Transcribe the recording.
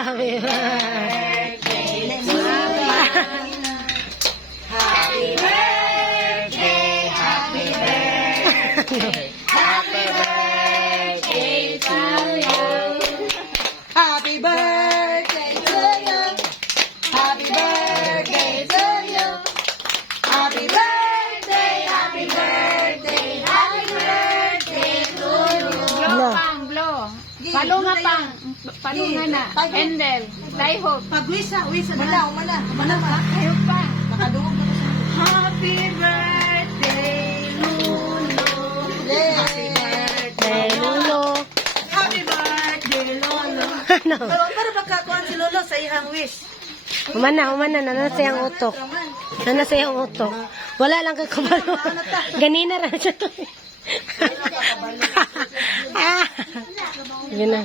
Happy birthday to you. Happy birthday, happy birthday, happy birthday to you. Happy birthday to you. Happy birthday to you. Happy birthday, happy birthday, happy birthday to you. Blow pang, blow. Palunga pang. Palunga na. Endel. Daihog. Pag-wisa, umana ba? Ayun pa. Nakadungog na siya. Happy birthday, Lolo. Happy Hey, Lolo. Happy birthday, Lolo. Ano? Pero magkakuhan si Lolo sa ihang wish. Umana. Nana siyang utok. Nana siyang utok. Wala lang kakabalo. Ganina rin siya to. Ah. Yun na.